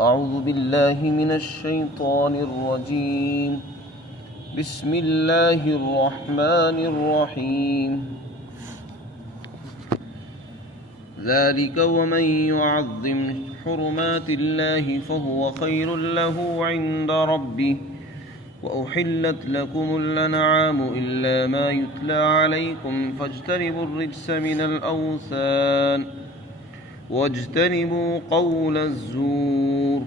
أعوذ بالله من الشيطان الرجيم. بسم الله الرحمن الرحيم. ذلك ومن يعظم حرمات الله فهو خير له عند ربه وأحلت لكم الأنعام إلا ما يتلى عليكم فاجتنبوا الرجس من الأوثان واجتنبوا قول الزور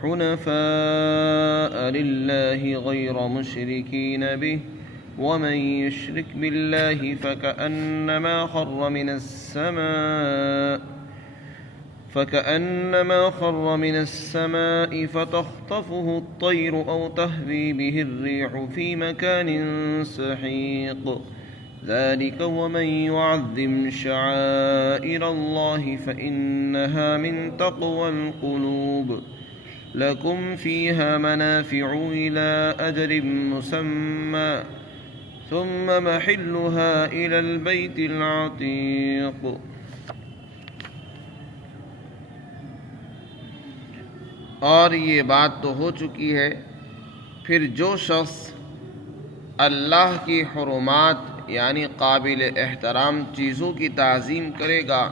حنفاء لله غير مشركين به ومن يشرك بالله فكأنما خر من السماء فتخطفه الطير أو تهوي به الريح في مكان سحيق. ذلك ومن يعظم شعائر الله فإنها من تقوى القلوب. لكم فيها منافع إلى أجل مسمى ثم محلها إلى البيت العتيق. اور یہ بات تو ہو چکی ہے، پھر جو شخص اللہ کی حرمات یعنی قابل احترام چیزوں کی تعظیم کرے گا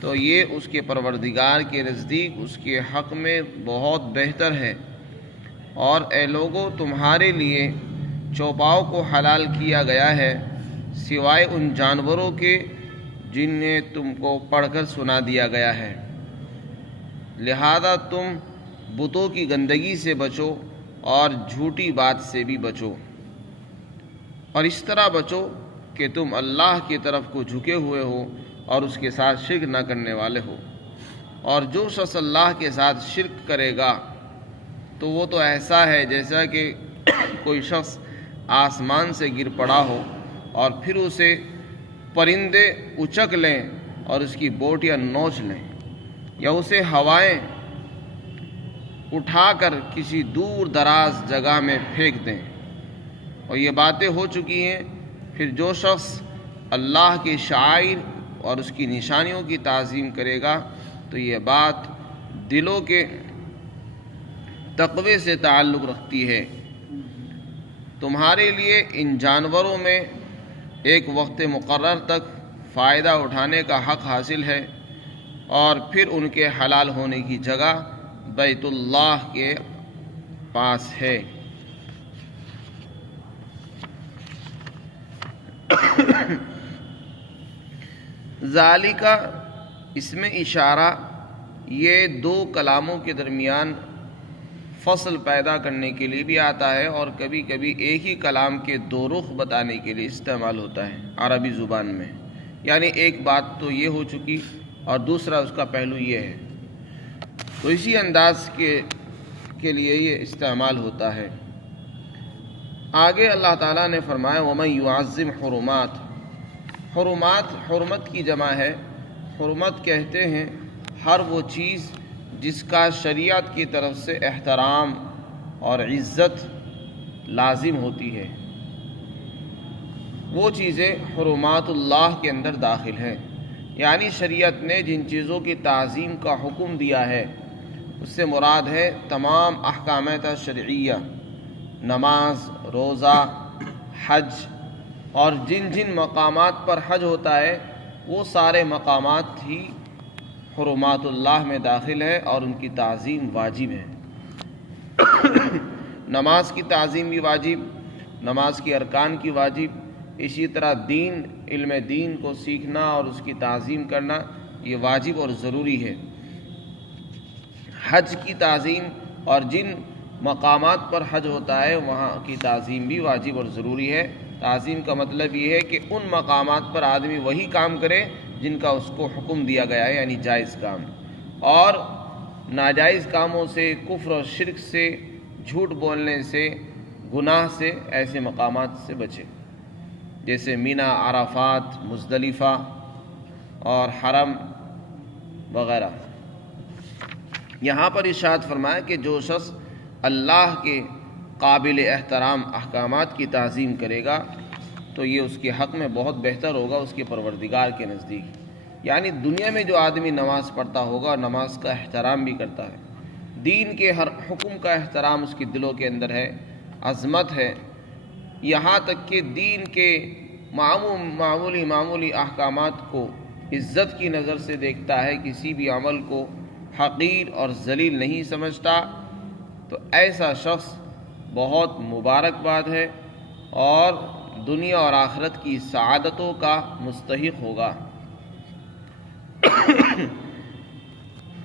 تو یہ اس کے پروردگار کے نزدیک اس کے حق میں بہت بہتر ہے۔ اور اے لوگو، تمہارے لیے چوپاؤں کو حلال کیا گیا ہے سوائے ان جانوروں کے جنہیں تم کو پڑھ کر سنا دیا گیا ہے، لہذا تم بتوں کی گندگی سے بچو اور جھوٹی بات سے بھی بچو، اور اس طرح بچو کہ تم اللہ کی طرف کو جھکے ہوئے ہو اور اس کے ساتھ شرک نہ کرنے والے ہو۔ اور جو شخص اللہ کے ساتھ شرک کرے گا تو وہ تو ایسا ہے جیسا کہ کوئی شخص آسمان سے گر پڑا ہو اور پھر اسے پرندے اچک لیں اور اس کی بوٹیاں نوچ لیں، یا اسے ہوائیں اٹھا کر کسی دور دراز جگہ میں پھینک دیں۔ اور یہ باتیں ہو چکی ہیں، پھر جو شخص اللہ کی شعائر اور اس کی نشانیوں کی تعظیم کرے گا تو یہ بات دلوں کے تقوی سے تعلق رکھتی ہے۔ تمہارے لیے ان جانوروں میں ایک وقت مقرر تک فائدہ اٹھانے کا حق حاصل ہے، اور پھر ان کے حلال ہونے کی جگہ بیت اللہ کے پاس ہے۔ ذالک، اس میں اشارہ یہ دو کلاموں کے درمیان فصل پیدا کرنے کے لیے بھی آتا ہے، اور کبھی کبھی ایک ہی کلام کے دو رخ بتانے کے لیے استعمال ہوتا ہے عربی زبان میں، یعنی ایک بات تو یہ ہو چکی اور دوسرا اس کا پہلو یہ ہے، تو اسی انداز کے لیے یہ استعمال ہوتا ہے۔ آگے اللہ تعالیٰ نے فرمایا وَمَن يُعَظِّمْ حُرُمَاتِ، حرمات حرمت کی جمع ہے۔ حرمت کہتے ہیں ہر وہ چیز جس کا شریعت کی طرف سے احترام اور عزت لازم ہوتی ہے، وہ چیزیں حرمات اللہ کے اندر داخل ہیں، یعنی شریعت نے جن چیزوں کی تعظیم کا حکم دیا ہے اس سے مراد ہے تمام احکامات شرعیہ، نماز، روزہ، حج، اور جن جن مقامات پر حج ہوتا ہے وہ سارے مقامات ہی حرمات اللہ میں داخل ہے اور ان کی تعظیم واجب ہے۔ نماز کی تعظیم بھی واجب، نماز کی ارکان کی واجب، اسی طرح علم دین کو سیکھنا اور اس کی تعظیم کرنا یہ واجب اور ضروری ہے۔ حج کی تعظیم اور جن مقامات پر حج ہوتا ہے وہاں کی تعظیم بھی واجب اور ضروری ہے۔ تعظیم کا مطلب یہ ہے کہ ان مقامات پر آدمی وہی کام کرے جن کا اس کو حکم دیا گیا ہے، یعنی جائز کام، اور ناجائز کاموں سے، کفر اور شرک سے، جھوٹ بولنے سے، گناہ سے، ایسے مقامات سے بچے، جیسے مینا، عرفات، مزدلفہ اور حرم وغیرہ۔ یہاں پر ارشاد فرمایا کہ جو شخص اللہ کے قابل احترام احکامات کی تعظیم کرے گا تو یہ اس کے حق میں بہت بہتر ہوگا اس کے پروردگار کے نزدیک۔ یعنی دنیا میں جو آدمی نماز پڑھتا ہوگا اور نماز کا احترام بھی کرتا ہے، دین کے ہر حکم کا احترام اس کے دلوں کے اندر ہے، عظمت ہے، یہاں تک کہ دین کے معمولی احکامات کو عزت کی نظر سے دیکھتا ہے، کسی بھی عمل کو حقیر اور ذلیل نہیں سمجھتا، تو ایسا شخص بہت مبارک بات ہے اور دنیا اور آخرت کی سعادتوں کا مستحق ہوگا۔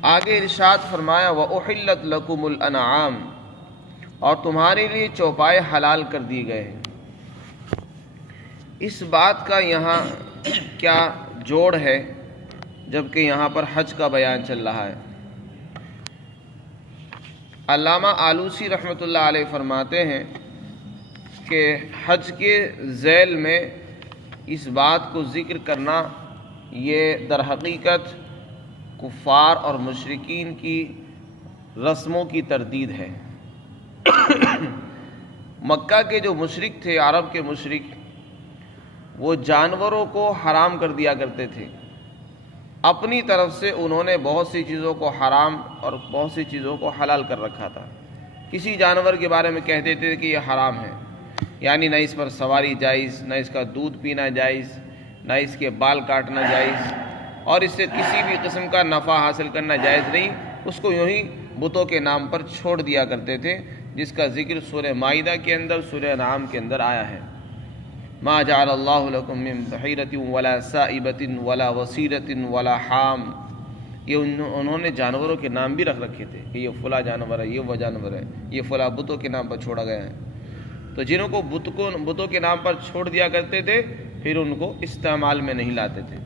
آگے ارشاد فرمایا وَأُحِلَّتْ لَكُمُ الْأَنْعَامُ، اور تمہارے لیے چوپائے حلال کر دیے گئے ہیں۔ اس بات کا یہاں کیا جوڑ ہے جبکہ یہاں پر حج کا بیان چل رہا ہے؟ علامہ آلوسی رحمۃ اللہ علیہ فرماتے ہیں کہ حج کے ذیل میں اس بات کو ذکر کرنا یہ در حقیقت کفار اور مشرکین کی رسموں کی تردید ہے۔ مکہ کے جو مشرک تھے، عرب کے مشرک، وہ جانوروں کو حرام کر دیا کرتے تھے۔ اپنی طرف سے انہوں نے بہت سی چیزوں کو حرام اور بہت سی چیزوں کو حلال کر رکھا تھا۔ کسی جانور کے بارے میں کہتے تھے کہ یہ حرام ہے، یعنی نہ اس پر سواری جائز، نہ اس کا دودھ پینا جائز، نہ اس کے بال کاٹنا جائز، اور اس سے کسی بھی قسم کا نفع حاصل کرنا جائز نہیں، اس کو یوں ہی بتوں کے نام پر چھوڑ دیا کرتے تھے، جس کا ذکر سورہ مائدہ کے اندر، سورہ انعام کے اندر آیا ہے۔ ما جعل اللہ لکم من بحیرۃ ولا سائبۃ ولا وصیلۃ ولا حام، یہ انہوں نے جانوروں کے نام بھی رکھ رکھے تھے کہ یہ فلاں جانور ہے، یہ وہ جانور ہے، یہ فلاں بتوں کے نام پر چھوڑا گیا ہے۔ تو جنہوں کو بتوں کے نام پر چھوڑ دیا کرتے تھے، پھر ان کو استعمال میں نہیں لاتے تھے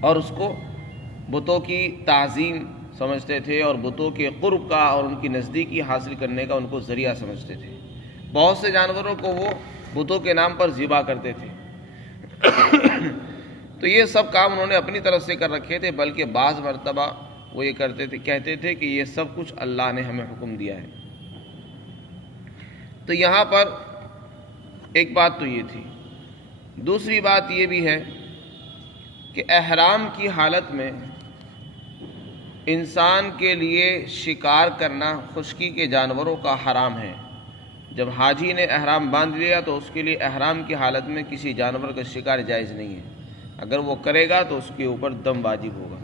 اور اس کو بتوں کی تعظیم سمجھتے تھے اور بتوں کے قرب کا اور ان کی نزدیکی حاصل کرنے کا ان کو ذریعہ سمجھتے تھے۔ بہت سے جانوروں کو وہ بتوں کے نام پر ذبح کرتے تھے۔ تو یہ سب کام انہوں نے اپنی طرف سے کر رکھے تھے، بلکہ بعض مرتبہ وہ یہ کہتے تھے کہ یہ سب کچھ اللہ نے ہمیں حکم دیا ہے۔ تو یہاں پر ایک بات تو یہ تھی، دوسری بات یہ بھی ہے کہ احرام کی حالت میں انسان کے لیے شکار کرنا خشکی کے جانوروں کا حرام ہے۔ جب حاجی نے احرام باندھ لیا تو اس کے لیے احرام کی حالت میں کسی جانور کا شکار جائز نہیں ہے، اگر وہ کرے گا تو اس کے اوپر دم واجب ہوگا۔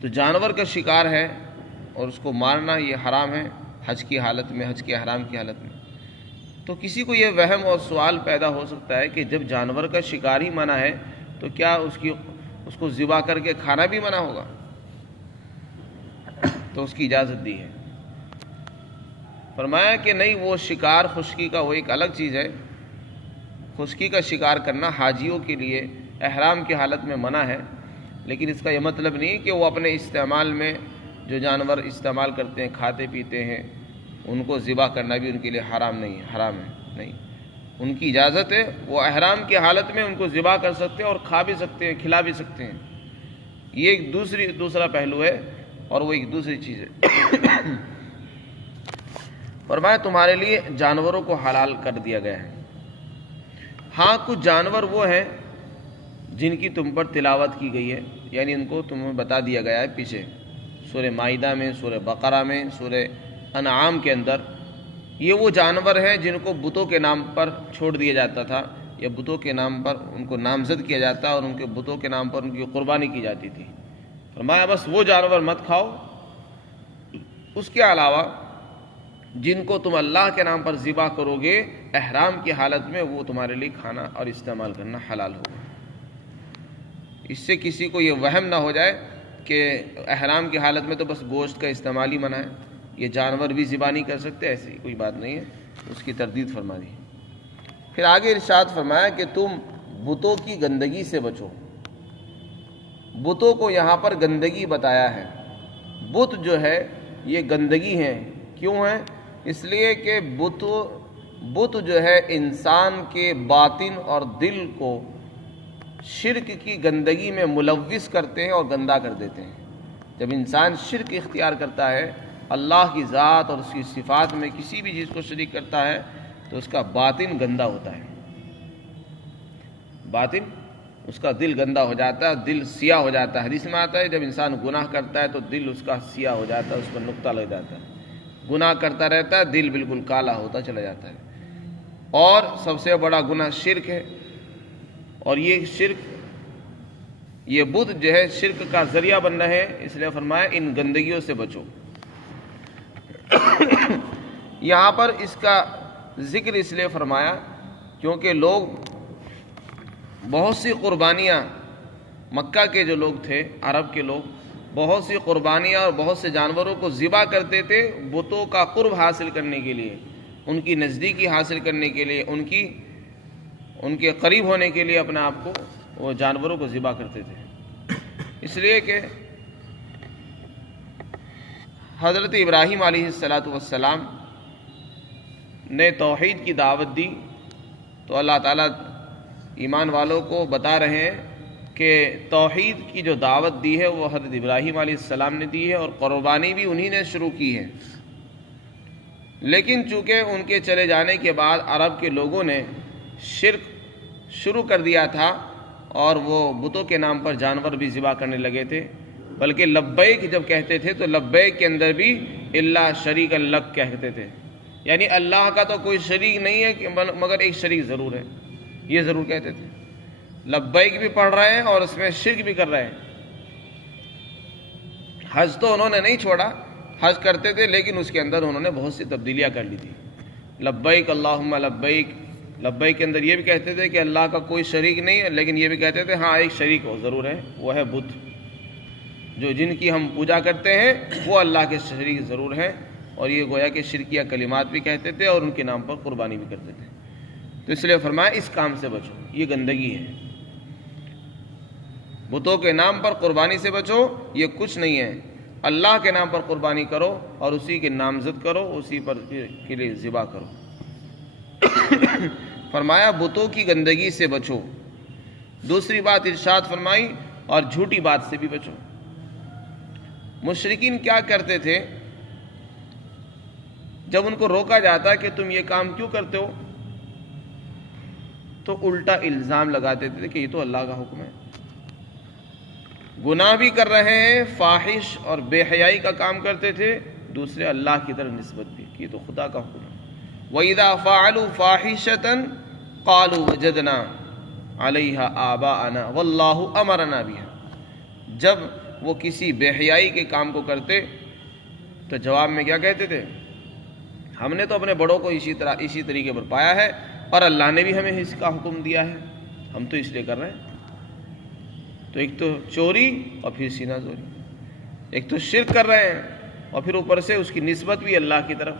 تو جانور کا شکار ہے اور اس کو مارنا یہ حرام ہے حج کی حالت میں، حج کے احرام کی حالت میں۔ تو کسی کو یہ وہم اور سوال پیدا ہو سکتا ہے کہ جب جانور کا شکار ہی منع ہے تو کیا اس کو ذبح کر کے کھانا بھی منع ہوگا؟ تو اس کی اجازت دی ہے۔ فرمایا کہ نہیں، وہ شکار خشکی کا وہ ایک الگ چیز ہے۔ خشکی کا شکار کرنا حاجیوں کے لیے احرام کی حالت میں منع ہے، لیکن اس کا یہ مطلب نہیں کہ وہ اپنے استعمال میں جو جانور استعمال کرتے ہیں، کھاتے پیتے ہیں، ان کو ذبح کرنا بھی ان کے لیے حرام نہیں ہے، حرام ہے نہیں، ان کی اجازت ہے۔ وہ احرام کی حالت میں ان کو ذبح کر سکتے ہیں اور کھا بھی سکتے ہیں، کھلا بھی سکتے ہیں۔ یہ ایک دوسرا پہلو ہے اور وہ ایک دوسری چیز ہے۔ فرمایا تمہارے لیے جانوروں کو حلال کر دیا گیا ہے۔ ہاں، کچھ جانور وہ ہیں جن کی تم پر تلاوت کی گئی ہے، یعنی ان کو تمہیں بتا دیا گیا ہے پیچھے سورہ مائدہ میں، سورہ بقرہ میں، سورہ انعام کے اندر۔ یہ وہ جانور ہیں جن کو بتوں کے نام پر چھوڑ دیا جاتا تھا، یا بتوں کے نام پر ان کو نامزد کیا جاتا اور ان کے بتوں کے نام پر ان کی قربانی کی جاتی تھی۔ فرمایا بس وہ جانور مت کھاؤ، اس کے علاوہ جن کو تم اللہ کے نام پر ذبح کرو گے احرام کی حالت میں، وہ تمہارے لیے کھانا اور استعمال کرنا حلال ہوگا۔ اس سے کسی کو یہ وہم نہ ہو جائے کہ احرام کی حالت میں تو بس گوشت کا استعمال ہی منع ہے، یہ جانور بھی ذبح نہیں کر سکتے، ایسی کوئی بات نہیں ہے، اس کی تردید فرما دی۔ پھر آگے ارشاد فرمایا کہ تم بتوں کی گندگی سے بچو۔ بتوں کو یہاں پر گندگی بتایا ہے۔ بت جو ہے یہ گندگی ہیں، کیوں ہیں؟ اس لیے کہ بت جو ہے انسان کے باطن اور دل کو شرک کی گندگی میں ملوث کرتے ہیں اور گندا کر دیتے ہیں۔ جب انسان شرک اختیار کرتا ہے، اللہ کی ذات اور اس کی صفات میں کسی بھی چیز کو شریک کرتا ہے، تو اس کا باطن گندا ہوتا ہے، باطن اس کا دل گندا ہو جاتا ہے، دل سیاہ ہو جاتا ہے۔ حدیث میں آتا ہے جب انسان گناہ کرتا ہے تو دل اس کا سیاہ ہو جاتا ہے، اس پر نقطہ لگ جاتا ہے، گناہ کرتا رہتا ہے، دل بالکل کالا ہوتا چلا جاتا ہے۔ اور سب سے بڑا گناہ شرک ہے، اور یہ شرک، یہ بت جو ہے شرک کا ذریعہ بن رہے ہیں، اس لیے فرمایا ان گندگیوں سے بچو۔ یہاں پر اس کا ذکر اس لیے فرمایا کیونکہ لوگ بہت سی قربانیاں، مکہ کے جو لوگ تھے، عرب کے لوگ بہت سی قربانیاں اور بہت سے جانوروں کو ذبح کرتے تھے بتوں کا قرب حاصل کرنے کے لیے، ان کی نزدیکی حاصل کرنے کے لیے، ان کے قریب ہونے کے لیے اپنے آپ کو وہ جانوروں کو ذبح کرتے تھے۔ اس لیے کہ حضرت ابراہیم علیہ السلام نے توحید کی دعوت دی تو اللہ تعالیٰ ایمان والوں کو بتا رہے ہیں کہ توحید کی جو دعوت دی ہے وہ حضرت ابراہیم علیہ السلام نے دی ہے، اور قربانی بھی انہی نے شروع کی ہے۔ لیکن چونکہ ان کے چلے جانے کے بعد عرب کے لوگوں نے شرک شروع کر دیا تھا اور وہ بتوں کے نام پر جانور بھی ذبح کرنے لگے تھے، بلکہ لبیک جب کہتے تھے تو لبیک کے اندر بھی الا شریک لک کہتے تھے، یعنی اللہ کا تو کوئی شریک نہیں ہے مگر ایک شریک ضرور ہے، یہ ضرور کہتے تھے۔ لبیک بھی پڑھ رہے ہیں اور اس میں شرک بھی کر رہے ہیں۔ حج تو انہوں نے نہیں چھوڑا، حج کرتے تھے، لیکن اس کے اندر انہوں نے بہت سی تبدیلیاں کر لی تھی۔ لبیک اللہم لبیک، لبیک کے اندر یہ بھی کہتے تھے کہ اللہ کا کوئی شریک نہیں ہے، لیکن یہ بھی کہتے تھے ہاں ایک شریک وہ ضرور ہے، وہ ہے بت، جو جن کی ہم پوجا کرتے ہیں وہ اللہ کے شریک ضرور ہیں، اور یہ گویا کہ شرکیہ کلمات بھی کہتے تھے اور ان کے نام پر قربانی بھی کرتے تھے۔ تو اس لیے فرمایا اس کام سے بچو، یہ گندگی ہے، بتوں کے نام پر قربانی سے بچو، یہ کچھ نہیں ہے، اللہ کے نام پر قربانی کرو اور اسی کے نامزد کرو، اسی پر کے لیے ذبح کرو۔ فرمایا بتوں کی گندگی سے بچو۔ دوسری بات ارشاد فرمائی اور جھوٹی بات سے بھی بچو۔ مشرکین کیا کرتے تھے جب ان کو روکا جاتا کہ تم یہ کام کیوں کرتے ہو تو الٹا الزام لگاتے تھے کہ یہ تو اللہ کا حکم ہے، گناہ بھی کر رہے ہیں، فاحش اور بے حیائی کا کام کرتے تھے، دوسرے اللہ کی طرف نسبت بھی کہ یہ تو خدا کا حکم ہے۔ وَإِذَا فَعَلُوا فَاحِشَةً قَالُوا وَجَدْنَا عَلَيْهَا آبَاءَنَا وَاللَّهُ أَمَرَنَا بِهَا، جب وہ کسی بے حیائی کے کام کو کرتے تو جواب میں کیا کہتے تھے؟ ہم نے تو اپنے بڑوں کو اسی طریقے پر پایا ہے اور اللہ نے بھی ہمیں اس کا حکم دیا ہے، ہم تو اس لیے کر رہے ہیں۔ تو ایک تو چوری اور پھر سینہ زوری، ایک تو شرک کر رہے ہیں اور پھر اوپر سے اس کی نسبت بھی اللہ کی طرف،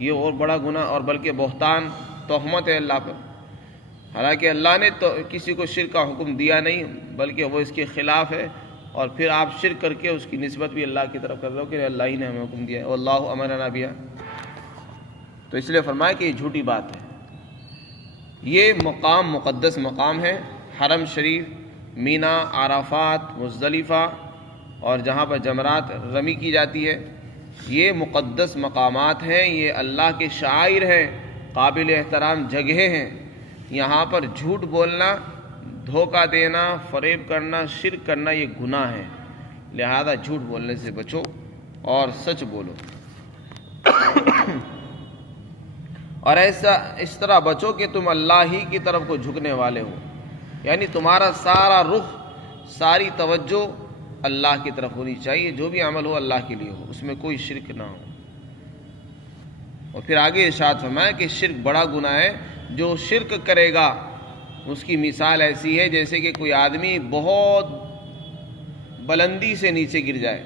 یہ اور بڑا گناہ اور بلکہ بہتان تہمت ہے اللہ پر، حالانکہ اللہ نے تو کسی کو شرک کا حکم دیا نہیں بلکہ وہ اس کے خلاف ہے، اور پھر آپ شرک کر کے اس کی نسبت بھی اللہ کی طرف کر رہے ہو کہ اللہ ہی نے ہمیں حکم دیا ہے، واللہ امرنا بہا۔ تو اس لیے فرمایا کہ یہ جھوٹی بات ہے، یہ مقام مقدس مقام ہے، حرم شریف، مینا، عرفات، مزدلفہ اور جہاں پر جمرات رمی کی جاتی ہے، یہ مقدس مقامات ہیں، یہ اللہ کے شعائر ہیں، قابل احترام جگہیں ہیں، یہاں پر جھوٹ بولنا، دھوکہ دینا، فریب کرنا، شرک کرنا یہ گناہ ہے، لہذا جھوٹ بولنے سے بچو اور سچ بولو، اور اس طرح بچو کہ تم اللہ ہی کی طرف کو جھکنے والے ہو، یعنی تمہارا سارا رخ، ساری توجہ اللہ کی طرف ہونی چاہیے، جو بھی عمل ہو اللہ کے لیے ہو، اس میں کوئی شرک نہ ہو۔ اور پھر آگے ارشاد فرمایا کہ شرک بڑا گناہ ہے، جو شرک کرے گا اس کی مثال ایسی ہے جیسے کہ کوئی آدمی بہت بلندی سے نیچے گر جائے۔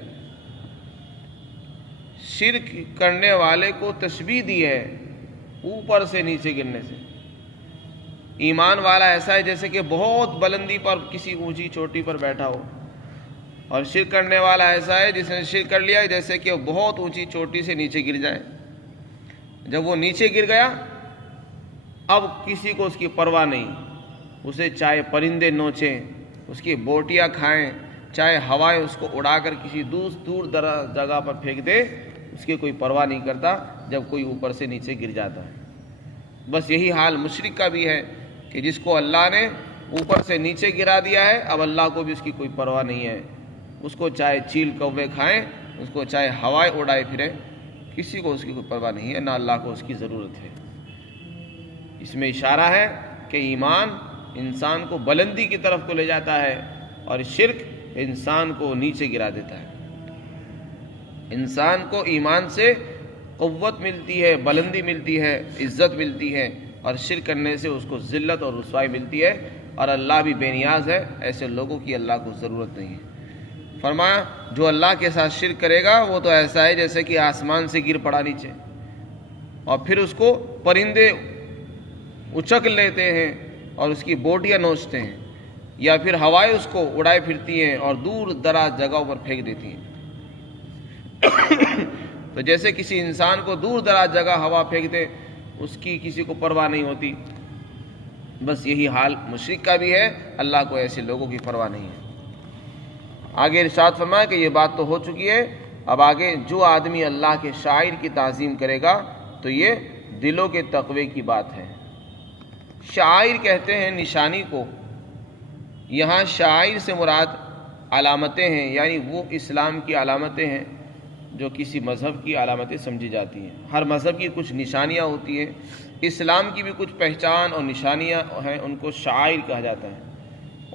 شرک کرنے والے کو تشبیہ دی ہے اوپر سے نیچے گرنے سے، ایمان والا ایسا ہے جیسے کہ بہت بلندی پر کسی اونچی چوٹی پر بیٹھا ہو، اور شرک کرنے والا ایسا ہے جس نے شرک کر لیا جیسے کہ وہ بہت اونچی چوٹی سے نیچے گر جائے۔ جب وہ نیچے گر گیا اب کسی کو اس کی پرواہ نہیں، اسے چاہے پرندے نوچیں، اس کی بوٹیاں کھائیں، چاہے ہوائیں اس کو اڑا کر کسی دور دراز جگہ پر پھینک دے، اس کی کوئی پرواہ نہیں کرتا جب کوئی اوپر سے نیچے گر جاتا ہے۔ بس یہی حال مشرک کا بھی ہے کہ جس کو اللہ نے اوپر سے نیچے گرا دیا ہے، اب اللہ کو بھی اس کی کوئی پرواہ نہیں ہے، اس کو چاہے چیل کوے کھائیں، اس کو چاہے ہوائیں اڑائے پھرے، کسی کو اس کی کوئی پرواہ نہیں ہے، نہ اللہ کو اس کی ضرورت ہے۔ اس میں اشارہ ہے کہ ایمان انسان کو بلندی کی طرف کو لے جاتا ہے اور شرک انسان کو نیچے گرا دیتا ہے۔ انسان کو ایمان سے قوت ملتی ہے، بلندی ملتی ہے، عزت ملتی ہے، اور شرک کرنے سے اس کو ذلت اور رسوائی ملتی ہے، اور اللہ بھی بے نیاز ہے، ایسے لوگوں کی اللہ کو ضرورت نہیں ہے۔ فرمایا جو اللہ کے ساتھ شرک کرے گا وہ تو ایسا ہے جیسے کہ آسمان سے گر پڑا نیچے، اور پھر اس کو پرندے اچک لیتے ہیں اور اس کی بوٹیاں نوچتے ہیں، یا پھر ہوائیں اس کو اڑائے پھرتی ہیں اور دور دراز جگہوں پر پھینک دیتی ہیں۔ تو جیسے کسی انسان کو دور دراز جگہ ہوا پھینک دے، اس کی کسی کو پرواہ نہیں ہوتی، بس یہی حال مشرک کا بھی ہے، اللہ کو ایسے لوگوں کی پرواہ نہیں ہے۔ آگے ارشاد فرمایا کہ یہ بات تو ہو چکی ہے، اب آگے جو آدمی اللہ کے شاعر کی تعظیم کرے گا تو یہ دلوں کے تقوی کی بات ہے۔ شاعر کہتے ہیں نشانی کو، یہاں شاعر سے مراد علامتیں ہیں، یعنی وہ اسلام کی علامتیں ہیں جو کسی مذہب کی علامتیں سمجھی جاتی ہیں۔ ہر مذہب کی کچھ نشانیاں ہوتی ہیں، اسلام کی بھی کچھ پہچان اور نشانیاں ہیں، ان کو شعائر کہا جاتا ہے۔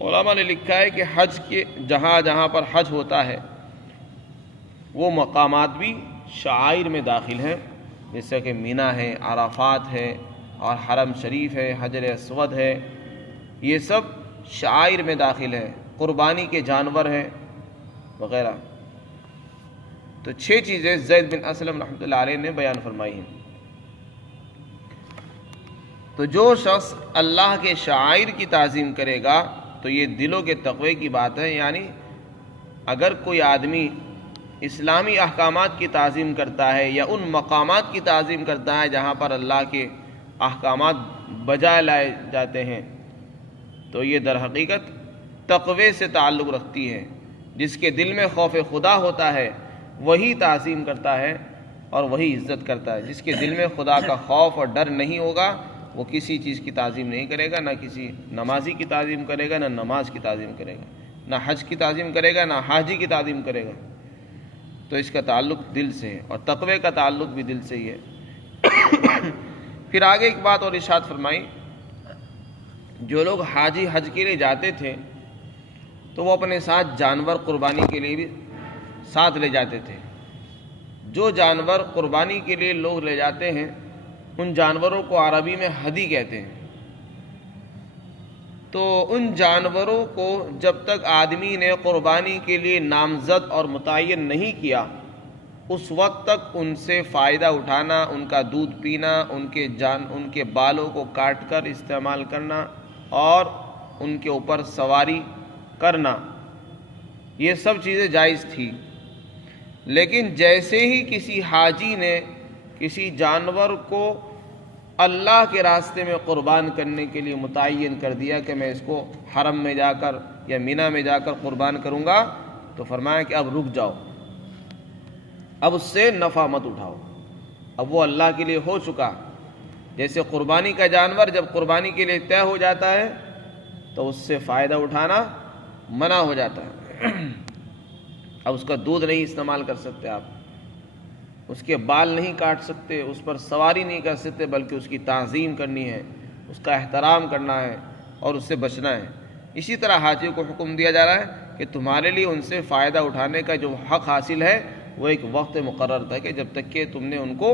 علماء نے لکھا ہے کہ حج کے جہاں جہاں پر حج ہوتا ہے وہ مقامات بھی شعائر میں داخل ہیں، جیسے کہ مینا ہے، عرفات ہے، اور حرم شریف ہے، حجر اسود ہے، یہ سب شعائر میں داخل ہے، قربانی کے جانور ہیں وغیرہ۔ تو 6 چیزیں زید بن اسلم رحمۃ اللہ علیہ نے بیان فرمائی ہیں۔ تو جو شخص اللہ کے شعائر کی تعظیم کرے گا تو یہ دلوں کے تقوی کی بات ہے، یعنی اگر کوئی آدمی اسلامی احکامات کی تعظیم کرتا ہے یا ان مقامات کی تعظیم کرتا ہے جہاں پر اللہ کے احکامات بجا لائے جاتے ہیں، تو یہ در حقیقت تقوی سے تعلق رکھتی ہے۔ جس کے دل میں خوف خدا ہوتا ہے وہی تعظیم کرتا ہے اور وہی عزت کرتا ہے۔ جس کے دل میں خدا کا خوف اور ڈر نہیں ہوگا وہ کسی چیز کی تعظیم نہیں کرے گا، نہ کسی نمازی کی تعظیم کرے گا، نہ نماز کی تعظیم کرے گا، نہ حج کی تعظیم کرے گا، نہ حاجی کی تعظیم کرے گا۔ تو اس کا تعلق دل سے ہے، اور تقوی کا تعلق بھی دل سے ہی ہے۔ پھر آگے ایک بات اور ارشاد فرمائی، جو لوگ حاجی حج کے لیے جاتے تھے تو وہ اپنے ساتھ جانور قربانی کے لیے بھی ساتھ لے جاتے تھے۔ جو جانور قربانی کے لیے لوگ لے جاتے ہیں ان جانوروں کو عربی میں ہدی کہتے ہیں۔ تو ان جانوروں کو جب تک آدمی نے قربانی کے لیے نامزد اور متعین نہیں کیا اس وقت تک ان سے فائدہ اٹھانا، ان کا دودھ پینا، ان کے بالوں کو کاٹ کر استعمال کرنا اور ان کے اوپر سواری کرنا، یہ سب چیزیں جائز تھی۔ لیکن جیسے ہی کسی حاجی نے کسی جانور کو اللہ کے راستے میں قربان کرنے کے لیے متعین کر دیا کہ میں اس کو حرم میں جا کر یا مینا میں جا کر قربان کروں گا، تو فرمایا کہ اب رک جاؤ، اب اس سے نفع مت اٹھاؤ، اب وہ اللہ کے لیے ہو چکا۔ جیسے قربانی کا جانور جب قربانی کے لیے طے ہو جاتا ہے تو اس سے فائدہ اٹھانا منع ہو جاتا ہے۔ اب اس کا دودھ نہیں استعمال کر سکتے آپ، اس کے بال نہیں کاٹ سکتے، اس پر سواری نہیں کر سکتے، بلکہ اس کی تعظیم کرنی ہے، اس کا احترام کرنا ہے اور اس سے بچنا ہے۔ اسی طرح حاجی کو حکم دیا جا رہا ہے کہ تمہارے لیے ان سے فائدہ اٹھانے کا جو حق حاصل ہے وہ ایک وقت مقرر تھا کہ جب تک کہ تم نے ان کو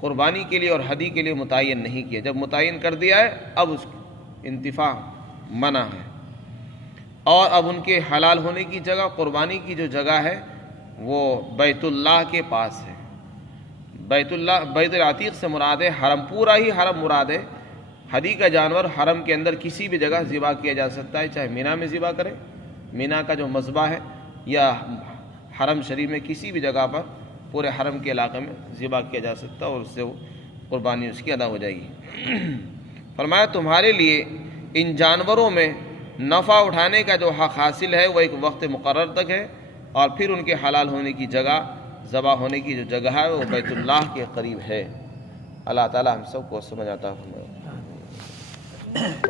قربانی کے لیے اور ہدی کے لیے متعین نہیں کیا۔ جب متعین کر دیا ہے اب اس انتفاع منع ہے، اور اب ان کے حلال ہونے کی جگہ، قربانی کی جو جگہ ہے وہ بیت اللہ کے پاس ہے۔ بیت العتیق سے مراد ہے حرم، پورا ہی حرم مراد ہے۔ ہدی کا جانور حرم کے اندر کسی بھی جگہ ذبح کیا جا سکتا ہے، چاہے مینا میں ذبح کرے، مینا کا جو مذبح ہے، یا حرم شریف میں کسی بھی جگہ پر پورے حرم کے علاقے میں ذبح کیا جا سکتا ہے، اور اس سے وہ قربانی اس کی ادا ہو جائے گی۔ فرمایا تمہارے لیے ان جانوروں میں نفع اٹھانے کا جو حق حاصل ہے وہ ایک وقت مقرر تک ہے، اور پھر ان کے حلال ہونے کی جگہ، ذبح ہونے کی جو جگہ ہے وہ بیت اللہ کے قریب ہے۔ اللہ تعالی ہم سب کو سمجھ عطا فرمائے۔